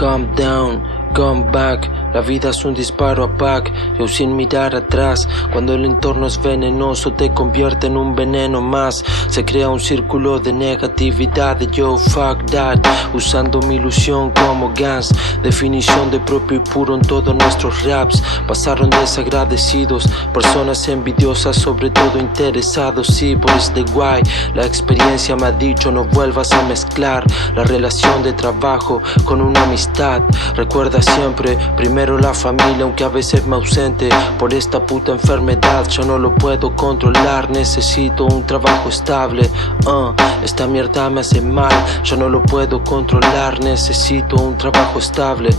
Calm down, come back. La vida es un disparo a back, yo sin mirar atrás. Cuando el entorno es venenoso te convierte en un veneno más. Se crea un círculo de negatividad, de yo fuck that. Usando mi ilusión como gas, definición de propio y puro en todos nuestros raps. Pasaron desagradecidos, personas envidiosas, sobre todo interesados. Sí, por este guay, la experiencia me ha dicho no vuelvas a mezclar la relación de trabajo con una amistad. Recuerda siempre, primero la familia, aunque a veces me ausente por esta puta enfermedad. Yo no lo puedo controlar, necesito un trabajo estable. Esta mierda me hace mal, yo no lo puedo controlar, necesito un trabajo estable.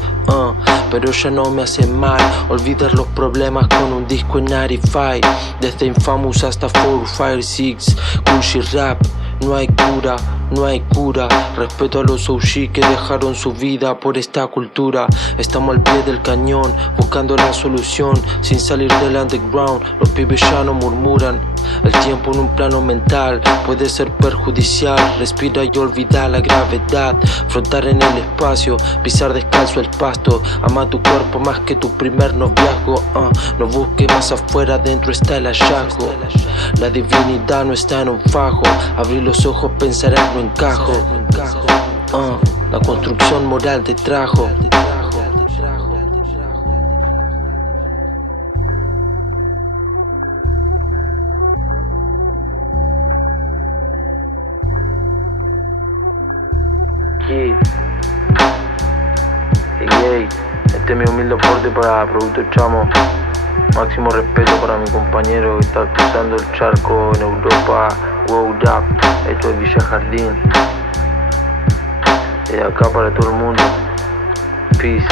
Pero ya no me hace mal olvidar los problemas con un disco en 95. Desde Infamous hasta 456, Gucci Rap. No hay cura, no hay cura. Respeto a los OG que dejaron su vida por esta cultura. Estamos al pie del cañón, buscando la solución, sin salir del underground. Los pibes ya no murmuran. El tiempo en un plano mental puede ser perjudicial. Respira y olvida la gravedad. Flotar en el espacio, pisar descalzo el pasto. Ama tu cuerpo más que tu primer noviazgo. No busques más afuera, dentro está el hallazgo. La divinidad no está en un fajo. Abrir los ojos, pensarás, no encajo. La construcción moral te trajo. Hey, este es mi humilde aporte para Producto Chamo. Máximo respeto para mi compañero que está cruzando el charco en Europa. Wow, up. Esto es Villa Jardín. Y de acá para todo el mundo. Peace.